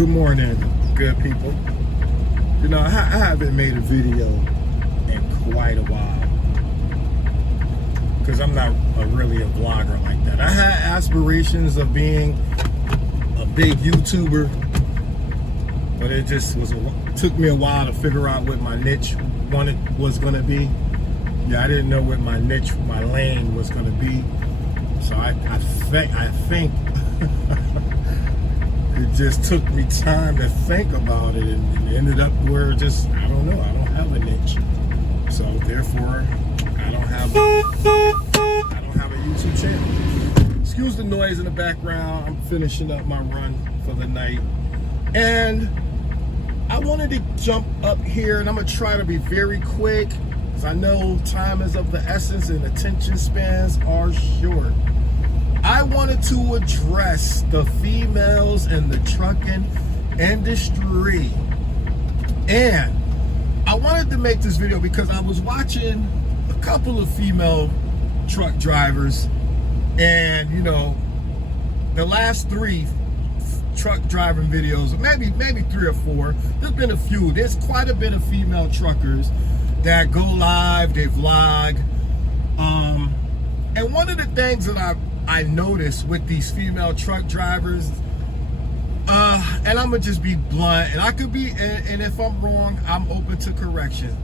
Good morning, good people. You know, I haven't made a video in quite a while because I'm not really a vlogger like that. I had aspirations of being a big YouTuber, but it just took me a while to figure out what my niche was going to be. Yeah, I didn't know what my niche, my lane was going to be. So I think it just took me time to think about it, and it ended up where just, I don't know, I don't have a niche. So therefore, I don't have a YouTube channel. Excuse the noise in the background. I'm finishing up my run for the night. And I wanted to jump up here, and I'm gonna try to be very quick, because I know time is of the essence and attention spans are short. I wanted to address the females in the trucking industry. And I wanted to make this video because I was watching a couple of female truck drivers, and you know, the last 3 truck driving videos, maybe 3 or 4, there's been a few. There's quite a bit of female truckers that go live, they vlog. And one of the things that I noticed with these female truck drivers, and I'm gonna just be blunt, and I could be, and if I'm wrong, I'm open to correction.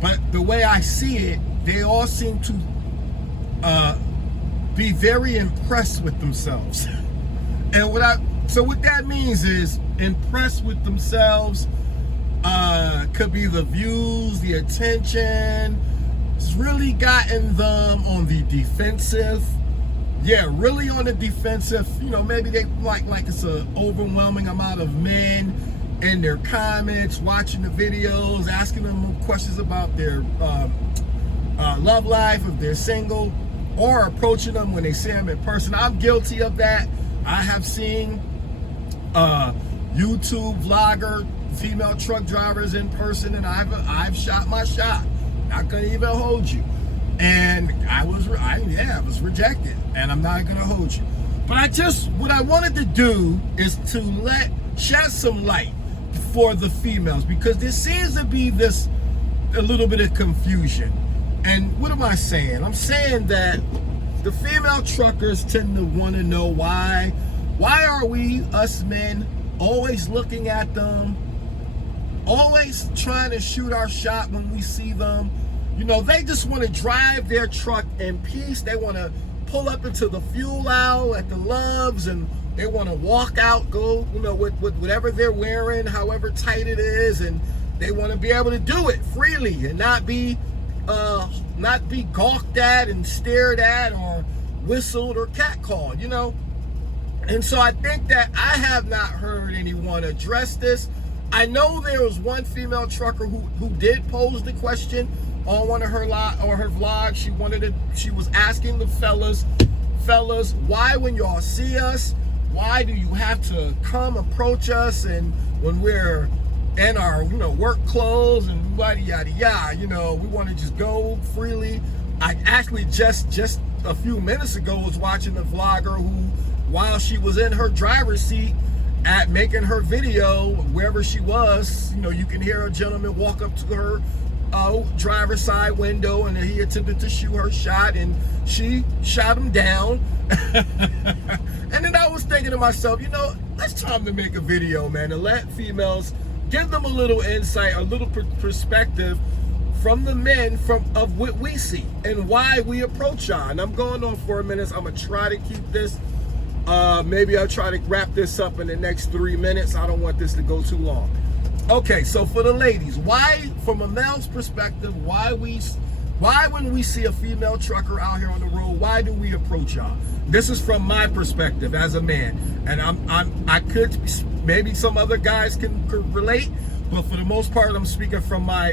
But the way I see it, they all seem to be very impressed with themselves. And what that means is impressed with themselves. Could be the views, the attention. It's really gotten them on the defensive. Yeah, really on the defensive. You know, maybe they like it's an overwhelming amount of men in their comments, watching the videos, asking them questions about their love life, if they're single, or approaching them when they see them in person. I'm guilty of that. I have seen YouTube vlogger female truck drivers in person, and I've shot my shot. I couldn't even hold you, and I was rejected, and I'm not gonna hold you. But what I wanted to do is to shed some light for the females, because there seems to be a little bit of confusion. And what am I saying? I'm saying that the female truckers tend to want to know why are we, us men, always looking at them, always trying to shoot our shot when we see them. You know, they just want to drive their truck in peace. They want to pull up into the fuel aisle at the Loves, and they want to walk out, go, you know, with whatever they're wearing, however tight it is, and they want to be able to do it freely and not be gawked at and stared at or whistled or catcalled, you know. And so I think that I have not heard anyone address this. I know there was one female trucker who did pose the question on one of her vlogs. She was asking the fellas, why when y'all see us, why do you have to come approach us, and when we're in our, you know, work clothes and yada yada yada, you know, we want to just go freely. I actually just a few minutes ago was watching a vlogger who, while she was in her driver's seat at making her video, wherever she was, you know, you can hear a gentleman walk up to her driver's side window, and he attempted to shoot her shot, and she shot him down. And then I was thinking to myself, you know, it's time to make a video, man, to let females, give them a little insight, a little perspective from the men of what we see and why we approach y'all. And I'm going on for a minute. I'm gonna try to keep this. Maybe I'll try to wrap this up in the next 3 minutes. I don't want this to go too long. Okay, so for the ladies, why, from a male's perspective, why when we see a female trucker out here on the road, why do we approach y'all? This is from my perspective as a man, and I could, maybe some other guys can relate, but for the most part, I'm speaking from my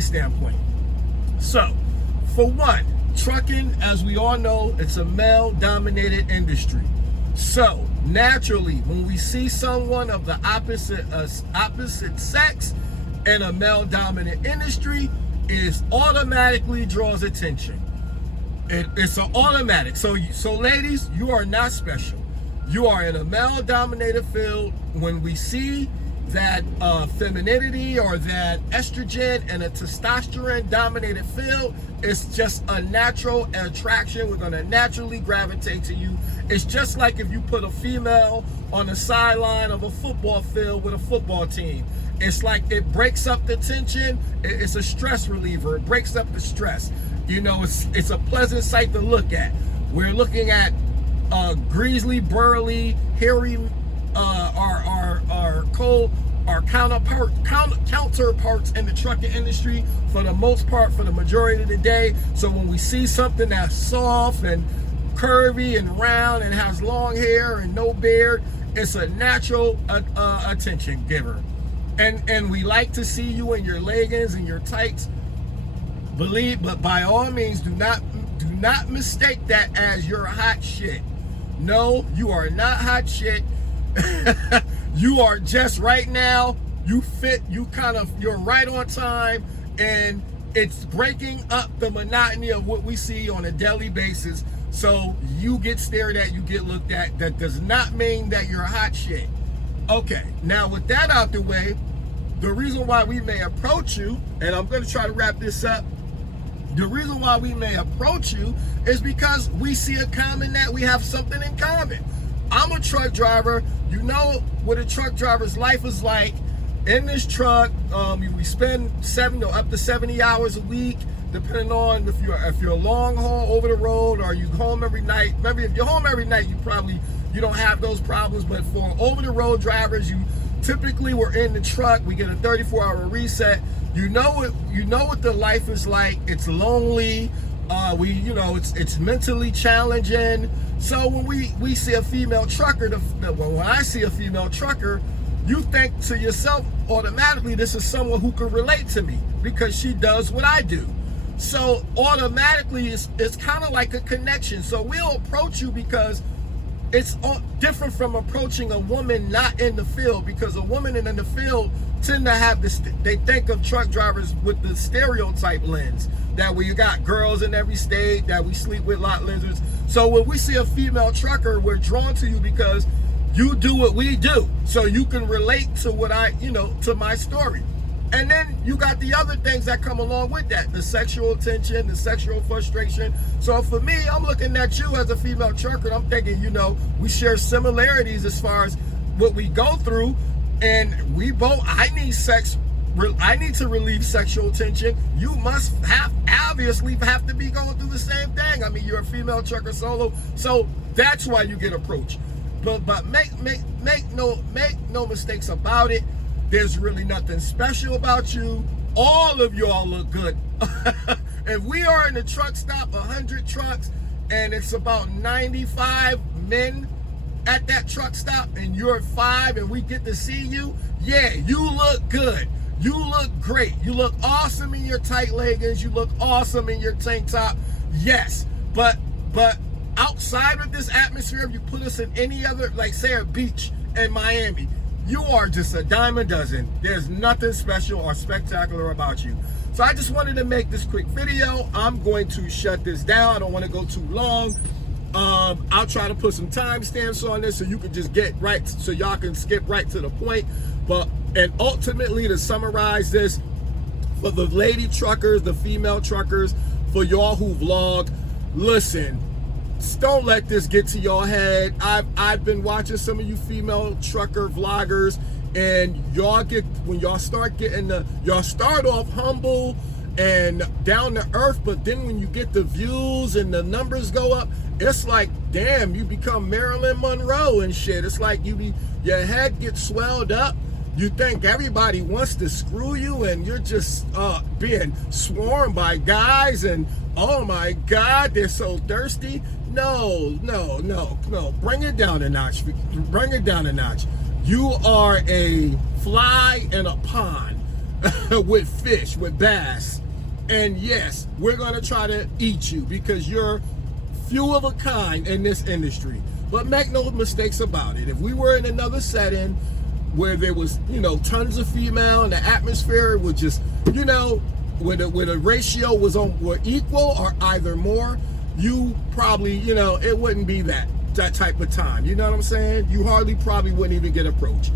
standpoint. So, for one, trucking, as we all know, it's a male-dominated industry. So, naturally, when we see someone of the opposite sex in a male-dominant industry, it automatically draws attention. It's an automatic. So ladies, you are not special. You are in a male-dominated field. When we see that femininity or that estrogen and a testosterone-dominated field, it's just a natural attraction. We're going to naturally gravitate to you. It's just like if you put a female on the sideline of a football field with a football team. It's like it breaks up the tension. It's a stress reliever. It breaks up the stress. You know, it's a pleasant sight to look at. We're looking at greasy, burly, hairy, our counterparts in the trucking industry for the most part, for the majority of the day. So when we see something that's soft and curvy and round and has long hair and no beard, it's a natural attention giver. And we like to see you in your leggings and your tights. But by all means, do not mistake that as your hot shit. No, you are not hot shit. You are just right now, you fit, you're right on time, and it's breaking up the monotony of what we see on a daily basis. So you get stared at, you get looked at. That does not mean that you're hot shit. Okay, now with that out the way, the reason why we may approach you, and I'm going to try to wrap this up, the reason why we may approach you is because we see we have something in common. I'm a truck driver. You know what a truck driver's life is like. In this truck, we spend up to 70 hours a week, depending on if you're long haul over the road or you home every night. Maybe if you're home every night, you don't have those problems. But for over the road drivers, typically we're in the truck. We get a 34-hour reset. You know what the life is like. It's lonely. It's mentally challenging. So when we see a female trucker, when I see a female trucker, you think to yourself automatically, this is someone who can relate to me because she does what I do. So automatically, it's kind of like a connection. So we'll approach you because it's different from approaching a woman not in the field, because a woman in the field tend to have this, they think of truck drivers with the stereotype lens, that where you got girls in every state, that we sleep with lot lizards. So when we see a female trucker, we're drawn to you because you do what we do. So you can relate to to my story. And then you got the other things that come along with that, the sexual tension, the sexual frustration. So for me, I'm looking at you as a female trucker, and I'm thinking, we share similarities as far as what we go through, and I need to relieve sexual tension. You must obviously have to be going through the same thing. I mean, you're a female trucker solo, so that's why you get approached. But make no mistakes about it. There's really nothing special about you. All of y'all look good. If we are in a truck stop, 100 trucks, and it's about 95 men at that truck stop, and you're 5, and we get to see you, yeah, you look good. You look great. You look awesome in your tight leggings. You look awesome in your tank top. Yes, but outside of this atmosphere, if you put us in any other, like say a beach in Miami, you are just a dime a dozen. There's nothing special or spectacular about you. So I just wanted to make this quick video. I'm going to shut this down. I don't want to go too long. I'll try to put some timestamps on this so you can just get right, so y'all can skip right to the point. And ultimately, to summarize this, for the lady truckers, the female truckers, for y'all who vlog, listen, don't let this get to your head. I've been watching some of you female trucker vloggers, and y'all start off humble and down to earth, but then when you get the views and the numbers go up, it's like, damn, you become Marilyn Monroe and shit. It's like your head gets swelled up. You think everybody wants to screw you, and you're just being swarmed by guys, and oh my God, they're so thirsty. No. Bring it down a notch. Bring it down a notch. You are a fly in a pond with fish, with bass. And yes, we're going to try to eat you because you're few of a kind in this industry. But make no mistakes about it. If we were in another setting where there was, tons of female and the atmosphere would just, where the ratio were equal or either more, you probably, it wouldn't be that. that type of time. You know what I'm saying? You hardly probably wouldn't even get approached.